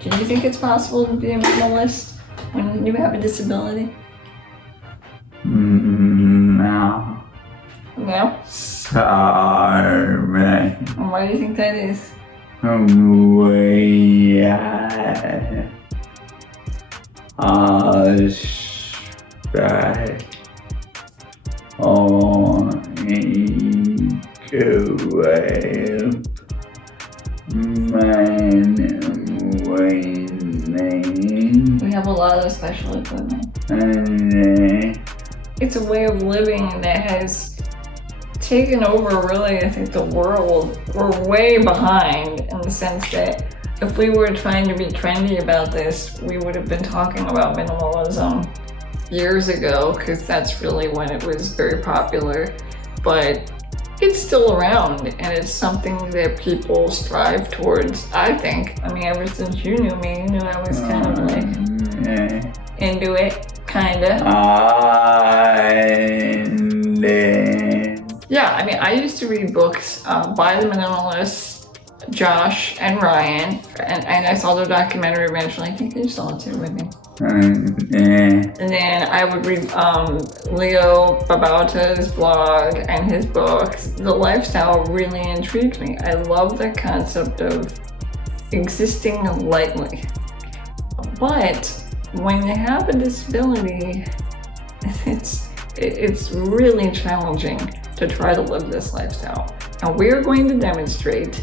Do you think it's possible to be a minimalist when you have a disability? No. No? Sorry. And why do you think that is? I'll stay on minimalism. We have a lot of special equipment. It's a way of living that has taken over, really, I think, the world. We're way behind in the sense that if we were trying to be trendy about this, we would have been talking about minimalism years ago, because that's really when it was very popular. But it's still around, and it's something that people strive towards, I think. I mean, ever since you knew me, you knew I was kind of like into it, kinda. Yeah, I mean, I used to read books by the minimalists, Josh and Ryan, and I saw their documentary eventually. I think you saw it too with me. And then I would read Leo Babauta's blog and his books. The lifestyle really intrigued me. I love the concept of existing lightly. But when you have a disability, it's really challenging to try to live this lifestyle. And we're going to demonstrate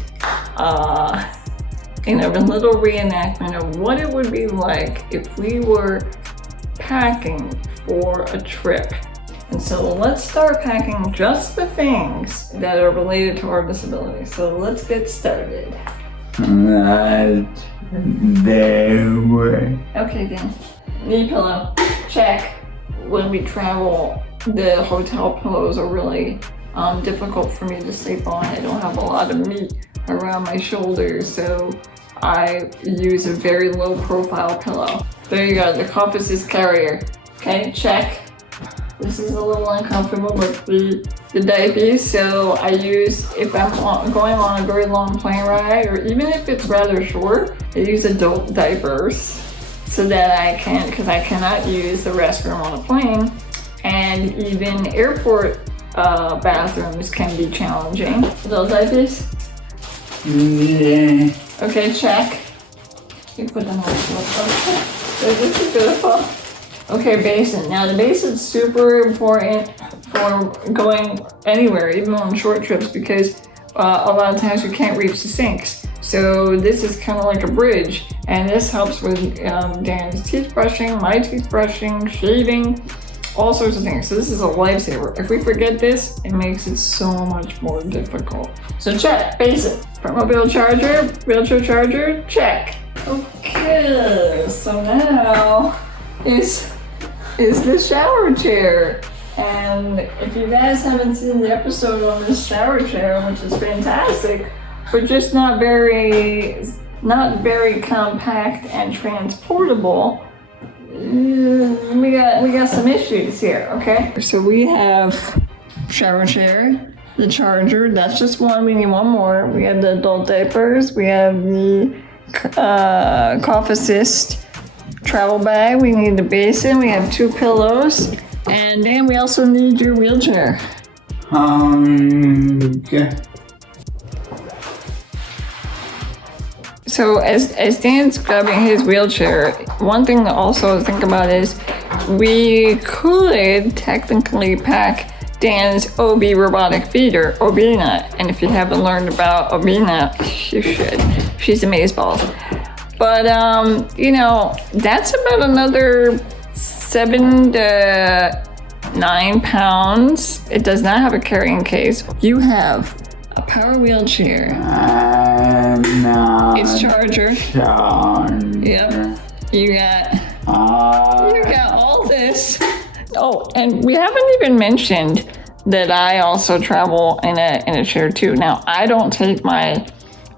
in a little reenactment of what it would be like if we were packing for a trip. And so let's start packing just the things that are related to our disability. So let's get started. That's their way. Okay, then. Knee pillow. Check. When we travel, the hotel pillows are really difficult for me to sleep on. I don't have a lot of meat around my shoulders, so I use a very low profile pillow. There you go, the cuff assist carrier. Okay, check. This is a little uncomfortable with the diapers, so I use, if I'm going on a very long plane ride, or even if it's rather short, I use adult diapers so that I can, because I cannot use the restroom on a plane, and even airport bathrooms can be challenging. Adult diapers? Yeah. Okay, check. You put them on the floor. This is beautiful. Okay, basin. Now the basin's super important for going anywhere, even on short trips, because a lot of times we can't reach the sinks. So this is kind of like a bridge, and this helps with Dan's teeth brushing, my teeth brushing, shaving, all sorts of things. So this is a lifesaver. If we forget this, it makes it so much more difficult. So check, basin. Mobile charger, wheelchair charger, check. Okay, so now is the shower chair. And if you guys haven't seen the episode on this shower chair, which is fantastic, but just not very compact and transportable, we got some issues here, okay? So we have shower chair, the charger, that's just one, we need one more. We have the adult diapers, we have the cough assist travel bag, we need the basin, we have 2 pillows, and then we also need your wheelchair. Okay. So as Dan's grabbing his wheelchair, one thing to also think about is we could technically pack Dan's OB robotic feeder, Obina. And if you haven't learned about Obina, you should. She's amazeballs. But, that's about another 7 to 9 pounds. It does not have a carrying case. You have a power wheelchair. It's charger. Yep. You got all this. Oh, and we haven't even mentioned that I also travel in a chair too. Now, I don't take my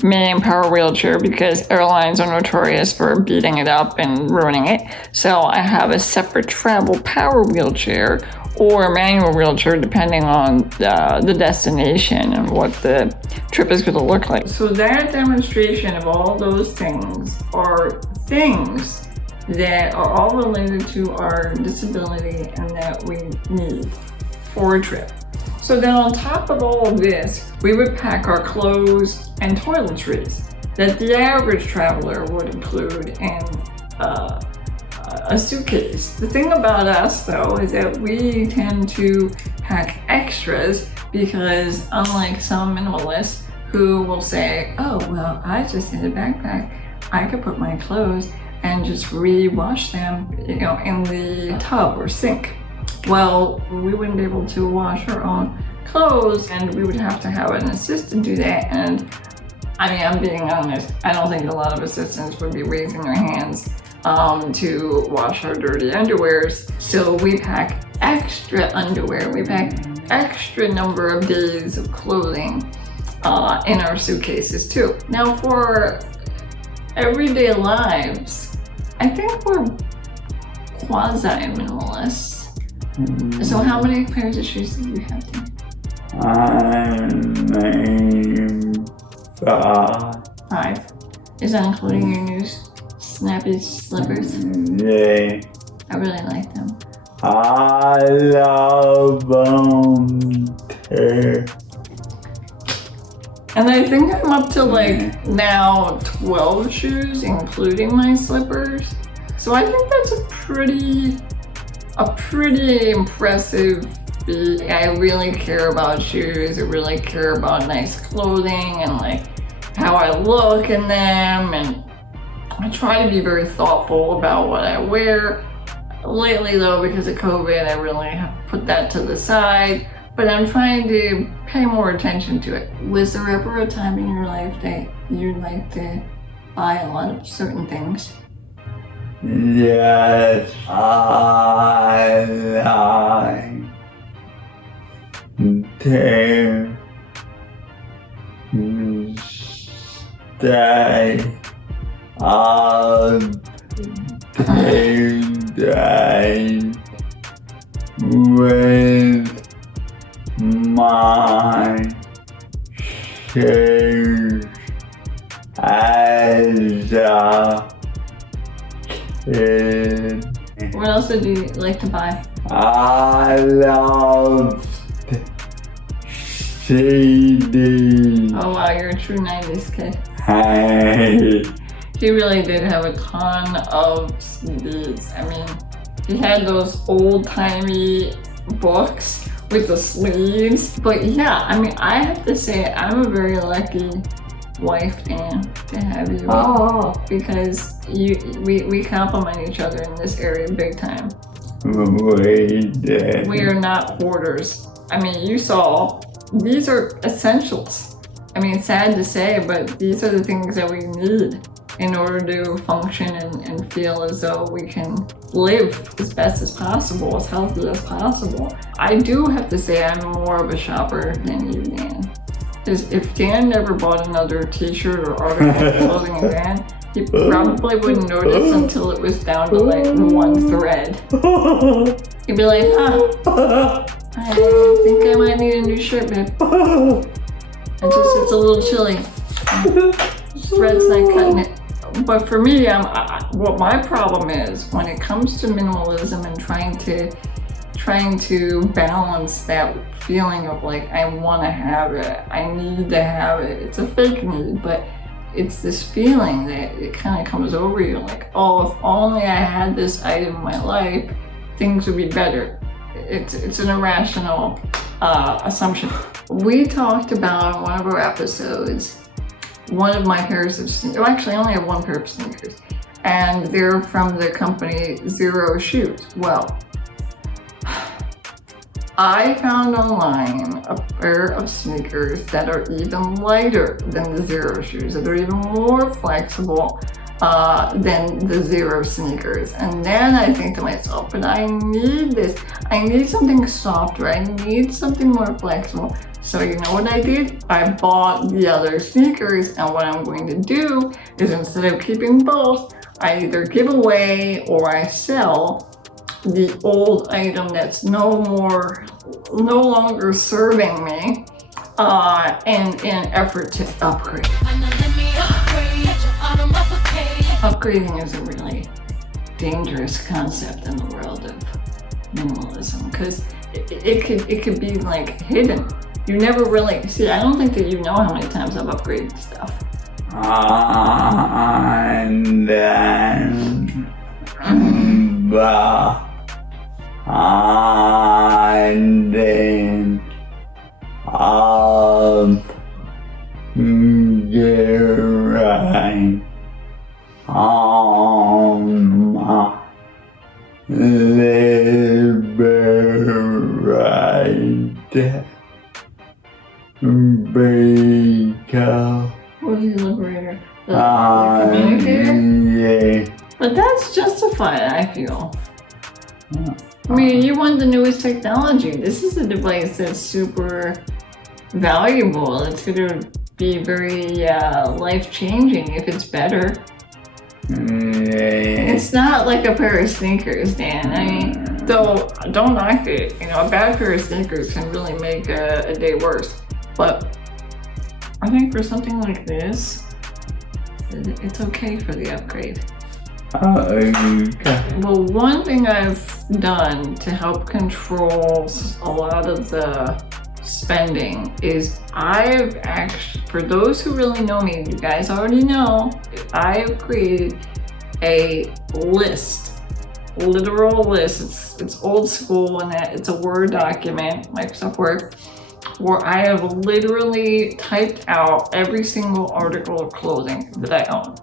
main power wheelchair because airlines are notorious for beating it up and ruining it. So I have a separate travel power wheelchair, or a manual wheelchair, depending on the destination and what the trip is going to look like. So that demonstration of all those things are things that are all related to our disability and that we need for a trip. So then on top of all of this, we would pack our clothes and toiletries that the average traveler would include in a suitcase. The thing about us though is that we tend to pack extras because unlike some minimalists who will say, oh, well, I just need a backpack. I could put my clothes and just re-wash them, in the tub or sink. Well, we wouldn't be able to wash our own clothes and we would have to have an assistant do that. And I mean, I'm being honest, I don't think a lot of assistants would be raising their hands to wash our dirty underwears. So we pack extra underwear, we pack extra number of days of clothing in our suitcases too. Now for everyday lives, I think we're quasi-minimalists. So how many pairs of shoes do you have? I name 5. 5. Is that including your new snappy slippers? Yeah. I really like them. I love them too. And I think I'm up to like now 12 shoes, including my slippers. So I think that's a pretty impressive feat. I really care about shoes. I really care about nice clothing and like how I look in them. And I try to be very thoughtful about what I wear. Lately though, because of COVID, I really have put that to the side. But I'm trying to pay more attention to it. Was there ever a time in your life that you'd like to buy a lot of certain things? Yes, I like to stay up to date with my shoes as a kid. What else did you like to buy? I love CDs. Oh wow, you're a true 90s kid. Hey. He really did have a ton of CDs. I mean, he had those old-timey books with the sleeves. But yeah, I mean, I have to say I'm a very lucky wife, Anne, to have you. Oh. Because we complement each other in this area big time. We are not hoarders. I mean, you saw, these are essentials. I mean, sad to say, but these are the things that we need in order to function and feel as though we can live as best as possible, as healthy as possible. I do have to say I'm more of a shopper than you, Dan. Because if Dan never bought another t-shirt or article of clothing again, he probably wouldn't notice until it was down to like one thread. He'd be like, huh, I think I might need a new shirt, babe. It's a little chilly. Thread's not cutting it. But for me, what my problem is when it comes to minimalism and trying to balance that feeling of like, I want to have it, I need to have it. It's a fake need, but it's this feeling that it kind of comes over you like, oh, if only I had this item in my life, things would be better. It's an irrational assumption. We talked about in one of our episodes one of my pairs of sneakers. Well, actually, I only have one pair of sneakers, and they're from the company Zero Shoes. Well, I found online a pair of sneakers that are even lighter than the Zero shoes, that are even more flexible than the Zero sneakers. And then I think to myself, but I need this. I need something softer. I need something more flexible. So you know what I did? I bought the other sneakers, and what I'm going to do is instead of keeping both, I either give away or I sell the old item that's no longer serving me, in an effort to upgrade. Upgrading is a really dangerous concept in the world of minimalism because it could be like hidden. You never really see. I don't think that you know how many times I've upgraded stuff. And then What's the liberator? The communicator? Yeah. But that's justified, I feel. I mean, you want the newest technology. This is a device that's super valuable. It's going to be very life-changing if it's better. It's not like a pair of sneakers, Dan. I mean, though, don't knock it. You know, a bad pair of sneakers can really make a day worse. But I think for something like this, it's okay for the upgrade. Well, one thing I've done to help control a lot of the spending is I've actually, for those who really know me, you guys already know, I have created a list, literal list. It's old school in that it's a Word document, Microsoft Word, where I have literally typed out every single article of clothing that I own.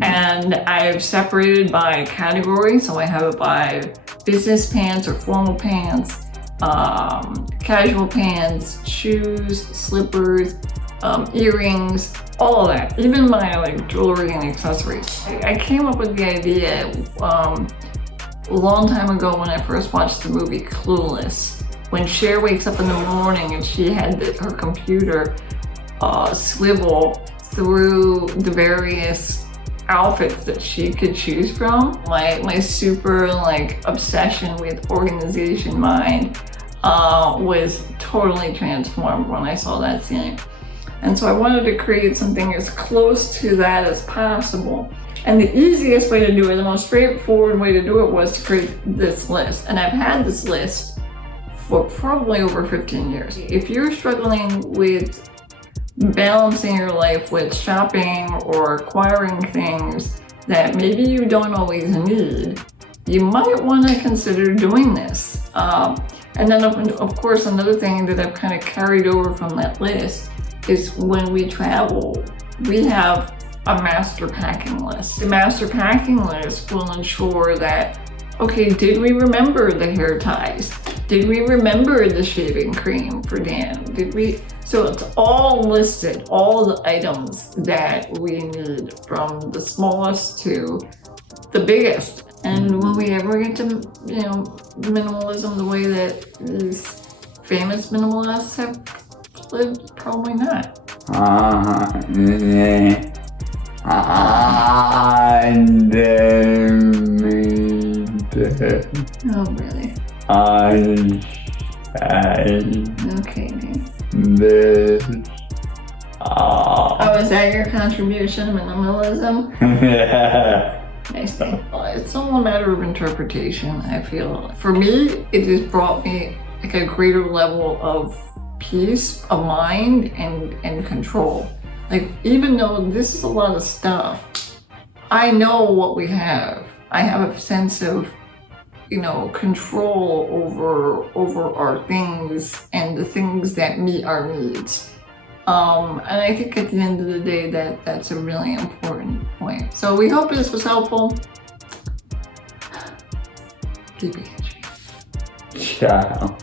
And I've separated by category, so I have it by business pants or formal pants, casual pants, shoes, slippers, earrings, all of that, even my like jewelry and accessories. I came up with the idea a long time ago when I first watched the movie Clueless, when Cher wakes up in the morning and she had her computer swivel through the various outfits that she could choose from. My super like obsession with organization mind was totally transformed when I saw that scene. And so I wanted to create something as close to that as possible. And the easiest way to do it, the most straightforward way to do it, was to create this list. And I've had this list for probably over 15 years. If you're struggling with balancing your life with shopping or acquiring things that maybe you don't always need, you might want to consider doing this. And then of course, another thing that I've kind of carried over from that list is when we travel, we have a master packing list. The master packing list will ensure that, okay, did we remember the hair ties? Did we remember the shaving cream for Dan? So it's all listed, all the items that we need, from the smallest to the biggest. And will we ever get to, minimalism the way that these famous minimalists have lived? Probably not. Oh, really? Okay, man. Oh, is that your contribution to minimalism? Nice thing. It's all a matter of interpretation, I feel. For me, it has brought me like a greater level of peace of mind and control. Like, even though this is a lot of stuff, I know what we have. I have a sense of, control over our things and the things that meet our needs. And I think at the end of the day that's a really important point. So we hope this was helpful. Keep it Ginchiest. Ciao.